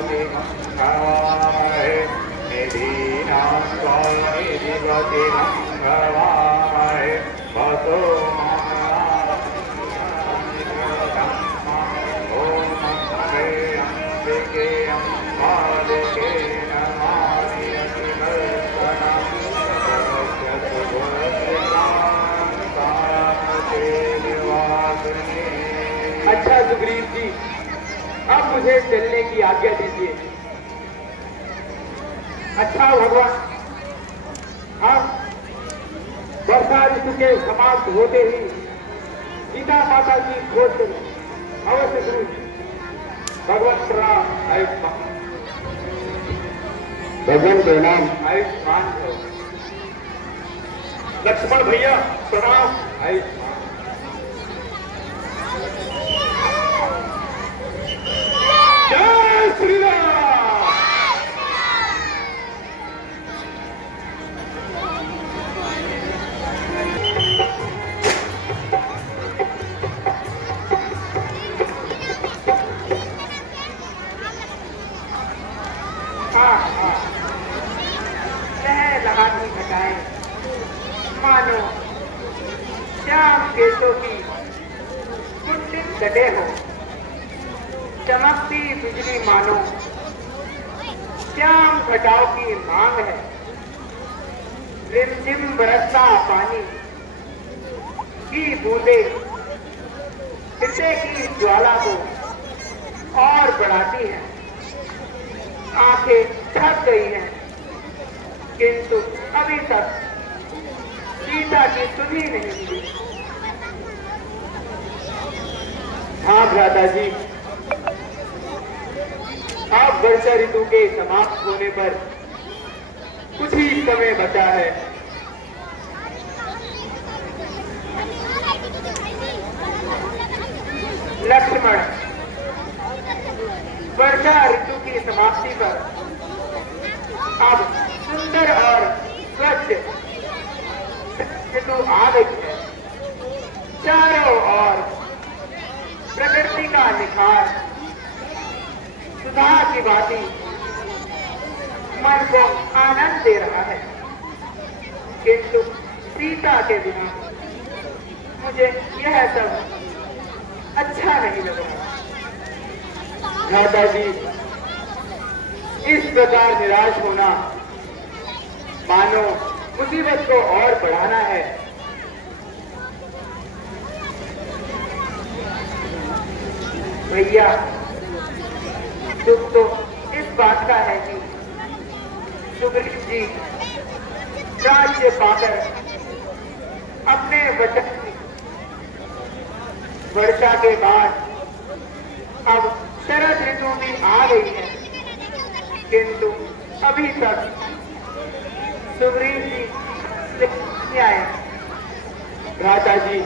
भवाय निधीनां स्वामिति भवाय वसो अच्छा सुग्रीव जी, अब मुझे चलने की आज्ञा दीजिए। अच्छा भगवान, हम वर्षा ऋतु के समाप्त होते ही सीता माता की खोज अवश्य शुरू। भगवान प्रणाम। आयुष्मान भगवान प्रणाम। आयुष्मान हो। लक्ष्मण भैया प्रणाम। आयुष्मान। जय श्री राम। लगाती घटाए मानो श्याम केशों की कुंडित गड्ढे हो, चमकती बिजली मानो श्याम घटाओं की मांग है। रिमझिम बरसता पानी की बूंदे हृदय की ज्वाला को और बढ़ाती हैं। आंखें थक गई हैं, किंतु अभी तक सीता की सुधी नहीं मिली। हाँ भ्राता जी, आप वर्षा ऋतु के समाप्त होने पर कुछ ही समय बचा है। लक्ष्मण, वर्षा ऋतु की समाप्ति पर अब सुंदर और स्वच्छ ऋतु आ गई है। चारों ओर प्रकृति का निखार सुधा की भांति मन को आनंद दे रहा है, किंतु सीता के बिना मुझे यह सब अच्छा नहीं लग रहा। भ्राता जी, इस प्रकार निराश होना मानो मुसीबत को और बढ़ाना है। भैया, दुख तो इस बात का है कि सुग्रीव जी राज्य पाकर अपने वचन वर्षा के बाद अब शरद ऋतु भी आ गई है, किंतु अभी तक सुग्रीव जी नहीं आए। भ्राता जी,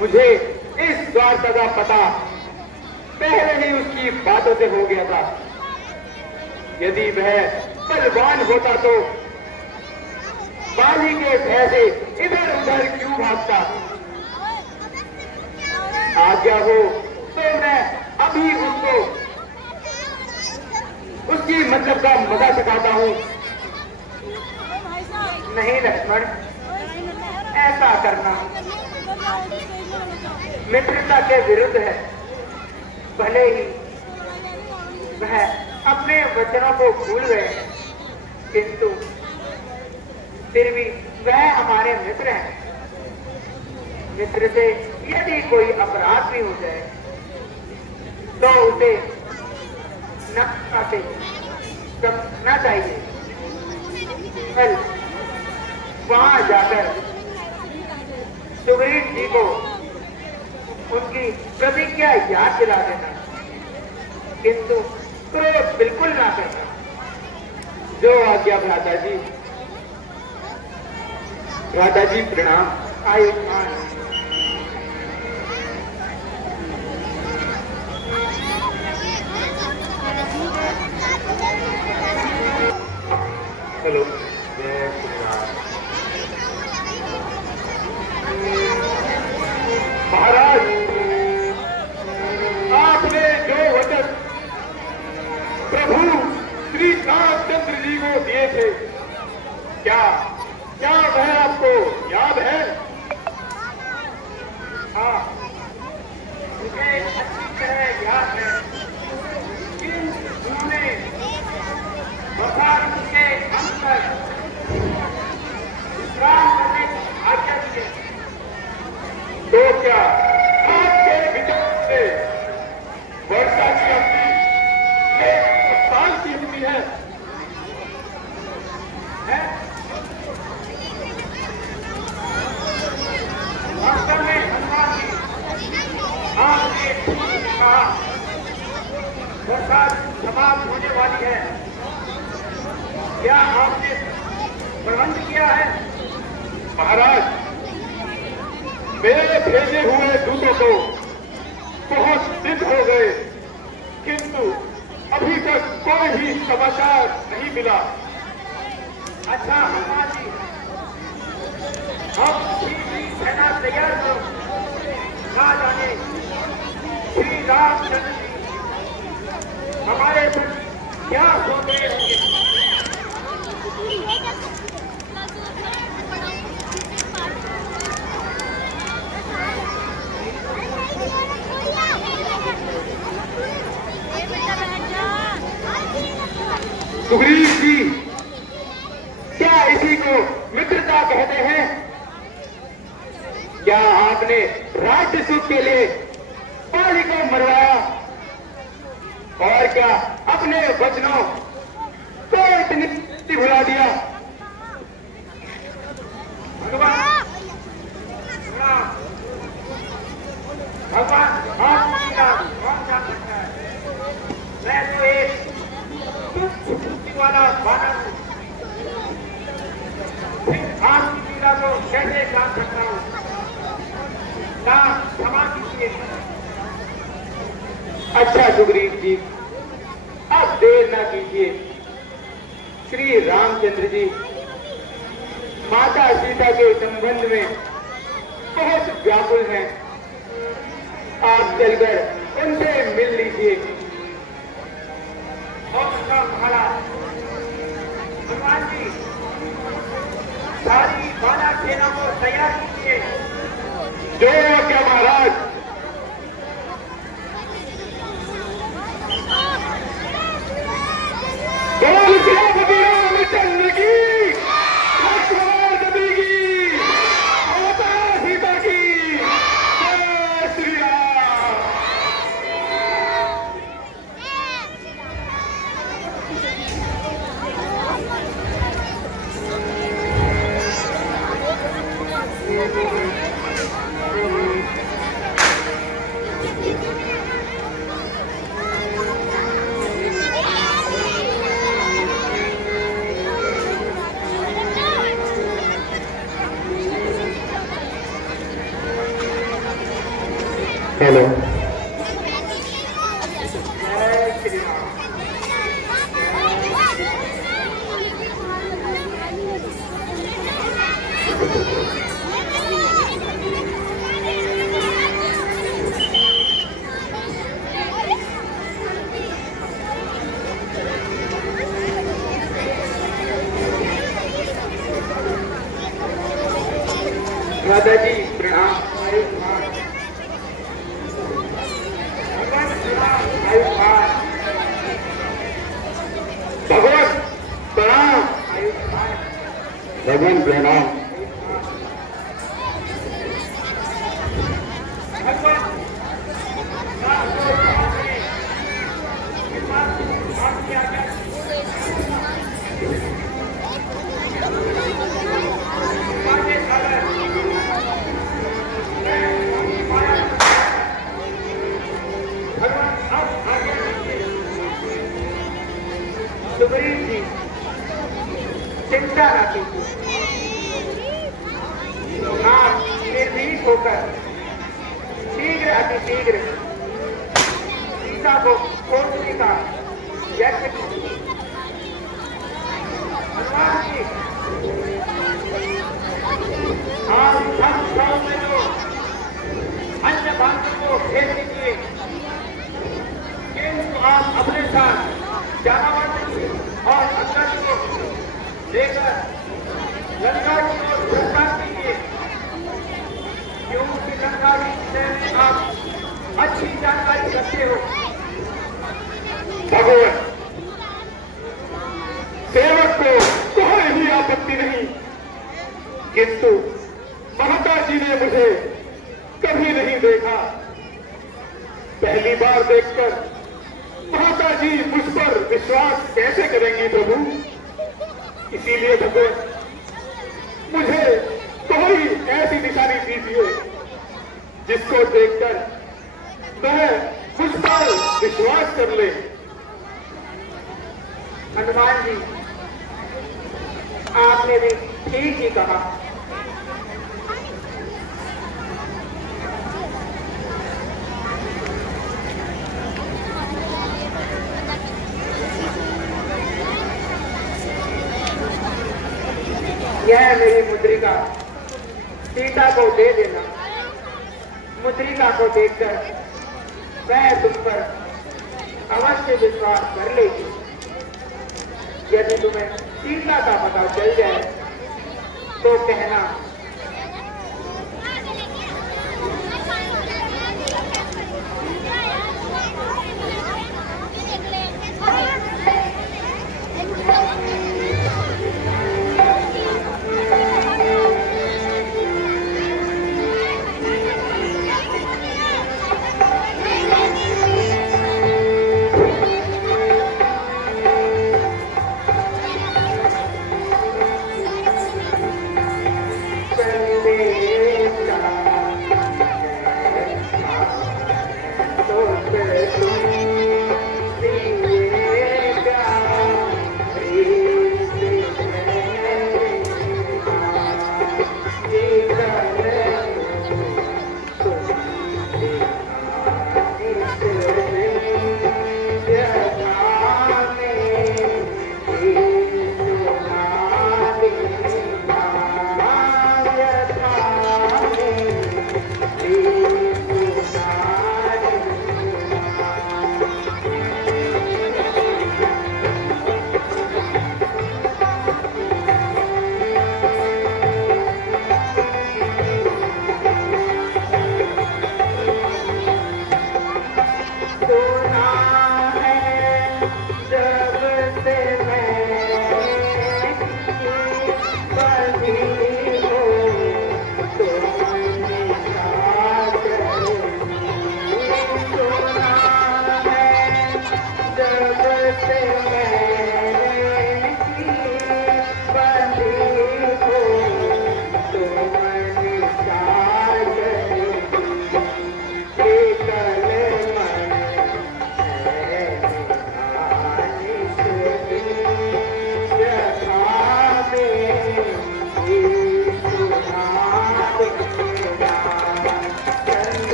मुझे इस द्वारका का पता पहले ही उसकी बातों से हो गया था। यदि वह बलवान होता तो बाली के भय से इधर उधर क्यों भागता। आज्ञा हो तो मैं अभी उसको उसकी मतलब का मजा सिखाता हूँ। नहीं लक्ष्मण, ऐसा करना मित्रता के विरुद्ध है। भले ही वह अपने वचनों को भूल गए, किंतु फिर भी वह हमारे मित्र हैं। मित्र से यदि कोई अपराध भी हो जाए तो उसे न समझना चाहिए। कल वहां जाकर सुग्रीव जी को उनकी प्रतिज्ञा याद दिला देना, किंतु क्रोध बिल्कुल ना करना। जो आज्ञा भ्राता जी। भ्राता जी प्रणाम। आयुष्मान। हेलो, जय श्री राम। महाराज, आपने जो वचन तो क्या आपके विचार से वर्षा की अवधि एक साल की होती है? वास्तव में हनुमान जी आपने ठीक कहा, वर्षा समाप्त होने वाली है। क्या आपने प्रबंध किया है? महाराज, मेरे भेजे हुए दूतों को बहुत दिन हो गए, किंतु अभी तक कोई भी समाचार नहीं मिला। अच्छा हनुमान जी, हम भी सेना तैयार करो, ना जाने श्री रामचंद्र जी हमारे संग क्या सोच रहे होंगे। सुग्रीव जी, क्या इसी को मित्रता कहते हैं? क्या आपने राज्य सुख के लिए पाली को मरवाया और क्या अपने वचनों को इतनी भुला दिया? भगवान भगवान कौन जान सकता है? मैं तो एक तुच्छ वाला बानर हूँ, फिर आपकी पीड़ा को कैसे जान सकता हूँ? ना क्षमा कीजिए। अच्छा सुग्रीव जी, आप देर ना कीजिए। श्री रामचंद्र जी माता सीता के संबंध में बहुत व्याकुल हैं। आप चलकर उनसे मिल लीजिए। और महाराज हनुमान जी, सारी बाला सेना को तैयार कीजिए। जो क्या महाराज। बोल सेनापति रामचंद्र की, लक्ष्मण सभी की, माता सीता की जय श्री राम। हेलो, जय श्री राम। दादाजी प्रणाम। भगवान प्रणाम। भगवान प्रणाम। सुग्रीव जी, चिंता न कीजिए। आप निर्भीक होकर शीघ्र अतिशीघ्र सीता को खोजने का यत्न कीजिए। हनुमान जी, आप सब सौ में जो अन्य बातों को भेज दीजिए, किंतु आप अपने साथ जानवर और अंदर को लेकर लंका की ओर प्रस्थान कीजिए, क्योंकि लंका के विषय में आप अच्छी जानकारी रखते हो। भगवान, सेवक को कोई भी आपत्ति नहीं, किंतु महता जी ने मुझे कभी देखकर माता जी मुझ पर विश्वास कैसे करेंगी प्रभु। इसीलिए भगवान मुझे कोई ऐसी निशानी दीजिए जिसको देखकर वह मुझ पर विश्वास कर ले। हनुमान जी, आपने भी ठीक ही कहा। यह मेरी मुद्रिका सीता को दे देना। मुद्रिका को देखकर वह तुम पर अवश्य विश्वास कर लेगी। यदि तुम्हें सीता का पता चल जाए तो कहना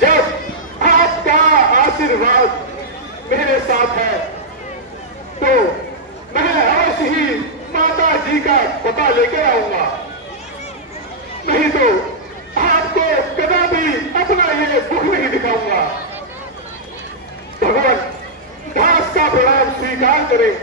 जब आपका आशीर्वाद मेरे साथ है तो मैं अवश्य ही माता जी का पता लेकर आऊंगा। नहीं तो आपको कदापि अपना ये मुख नहीं दिखाऊंगा। भगवान दास का प्रणाम स्वीकार करें।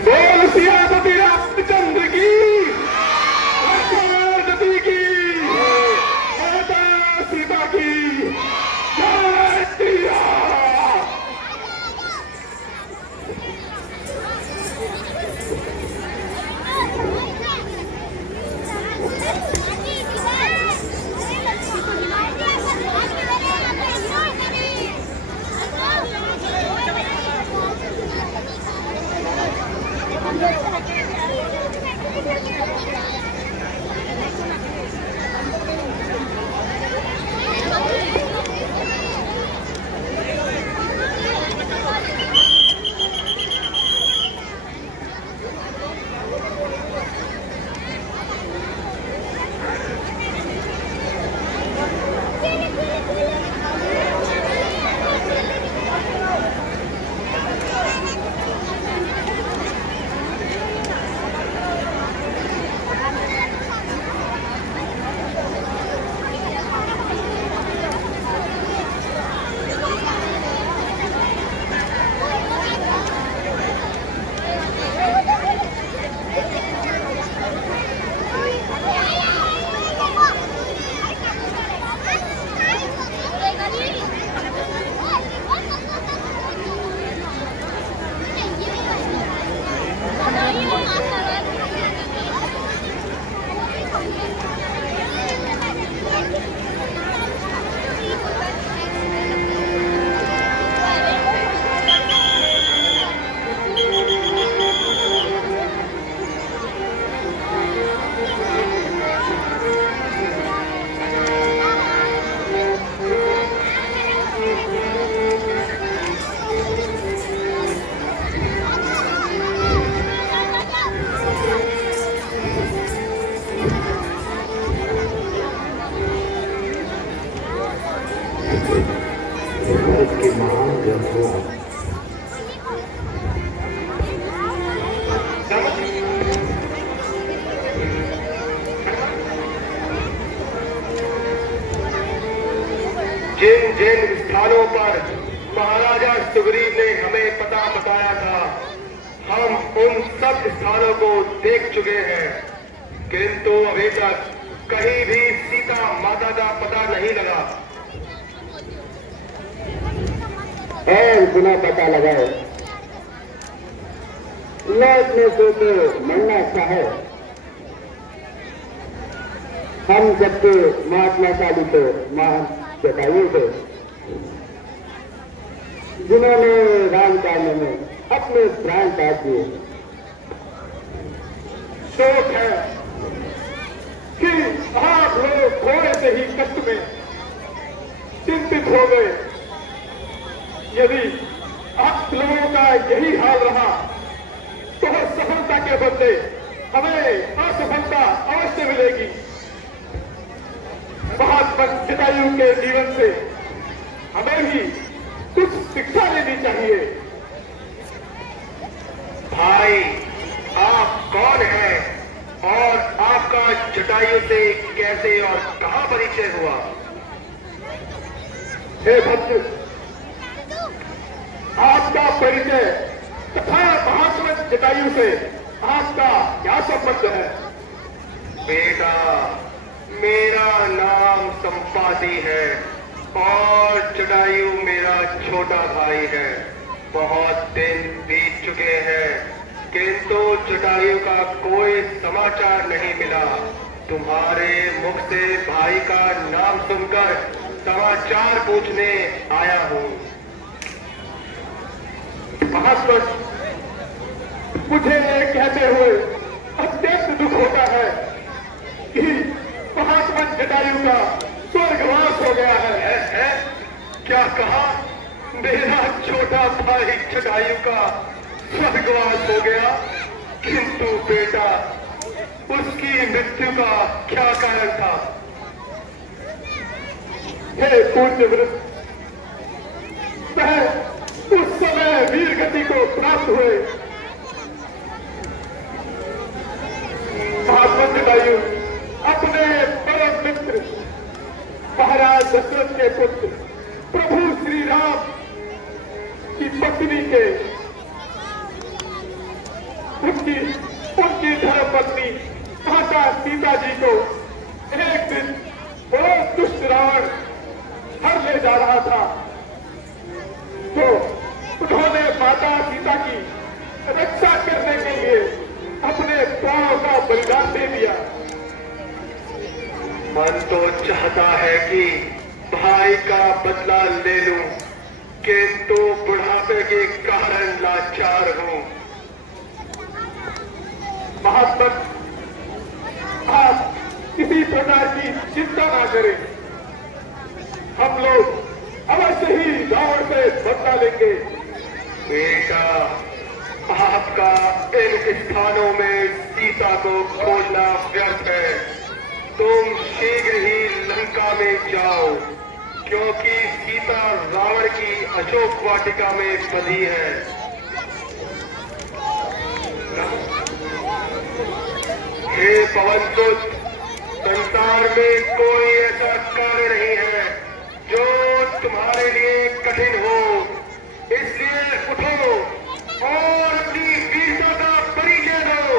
बोल सियापति रामचंद्र की, लक्ष्मण जी की, माता सीता की जय श्री राम। जिन जिन स्थानों पर महाराजा सुग्रीव ने हमें पता बताया था, हम उन सब स्थानों को देख चुके हैं, किंतु अभी तक कहीं भी सीता माता का पता नहीं लगा। और बिना पता लगाए लौटने से तो मरना अच्छा है। हम सबके महात्माशाली तो महान जटायु थे, जिन्होंने राम काल में अपने प्राण त्याग दिए। शोक है कि आप लोग थोड़े से ही कष्ट में चिंतित हो गए। यदि आप लोगों का यही हाल रहा तो सफलता के बदले हमें असफलता अवश्य मिलेगी। महात्मा जटायु के जीवन से हमें भी कुछ शिक्षा लेनी चाहिए। भाई, आप कौन हैं और आपका जटायु से कैसे और कहां परिचय हुआ? हे भक्त, आपका परिचय तथा महात्मा जटायु से आपका क्या संबंध है? बेटा, मेरा नाम संपाति है और जटायु मेरा छोटा भाई है। बहुत दिन बीत चुके हैं, किंतु जटायु का कोई समाचार नहीं मिला। तुम्हारे मुख से भाई का नाम सुनकर समाचार पूछने आया हूँ। महात्मा, मुझे कहते हुए अत्यंत दुख होता है कि महात्मा जटायु का स्वर्गवास हो गया है। क्या कहा? मेरा छोटा भाई जटायु का स्वर्गवास हो गया, किंतु बेटा, उसकी मृत्यु का क्या कारण था? हे पूज्य वृद्ध, उस समय वीर गति को प्राप्त हुए महात्मा जटायु अपने परम मित्र महाराज दशरथ के पुत्र प्रभु श्री राम की पत्नी के उनकी धर्म पत्नी माता सीता जी को एक दिन बहुत दुष्ट रावण हर ले जा रहा था, तो उन्होंने माता सीता की रक्षा करने के लिए अपने प्राणों का बलिदान दे दिया। मन तो चाहता है कि भाई का बदला ले लूं, किंतु बुढ़ापे के कारण लाचार हूं। महात्मा, आप किसी प्रकार की चिंता ना करें, हम लोग अवश्य ही रावण से बदला लेंगे। बेटा, आपका इन स्थानों में सीता को खोजना व्यर्थ है। तुम शीघ्र ही लंका में जाओ, क्योंकि सीता रावण की अशोक वाटिका में बंधी है। हे पवनसुत, संसार में कोई ऐसा कार्य नहीं है जो तुम्हारे लिए कठिन हो, इसलिए उठो और अपनी वीरता का परिचय दो।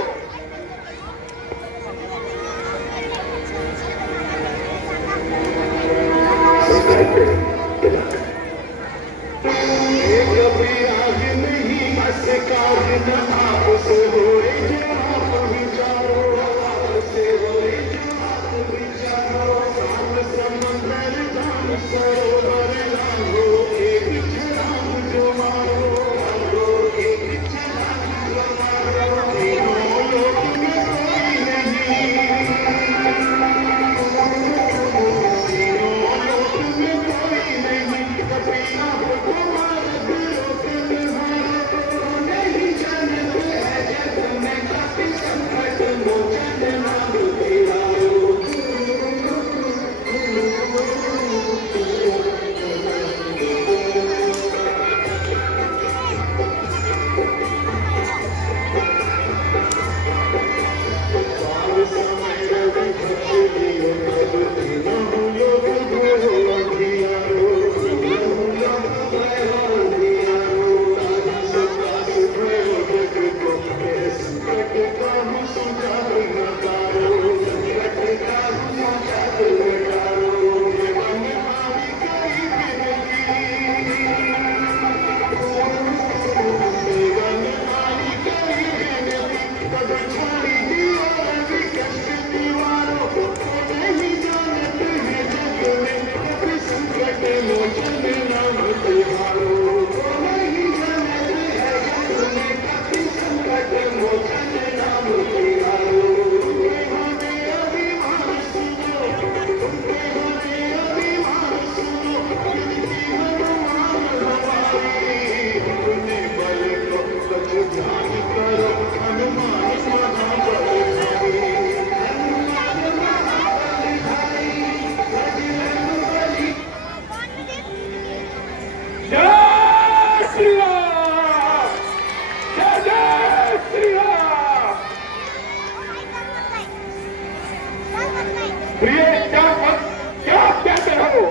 प्रिय जानवर, क्या कहते हो?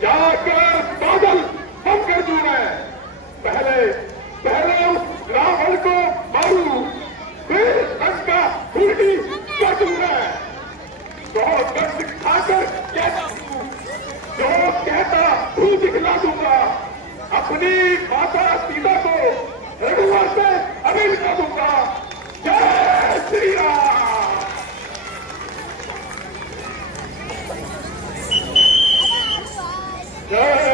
जाकर बादल हम कर दूं मैं। पहले उस रावण को मारूं, फिर उसका खूनी कर दूं मैं। तो दर्द खाकर कहता हूं, जो कहता हूं दिखला दूंगा। अपनी माता सीता को रघुवर से अमीर कर दूंगा। जय श्री राम। जय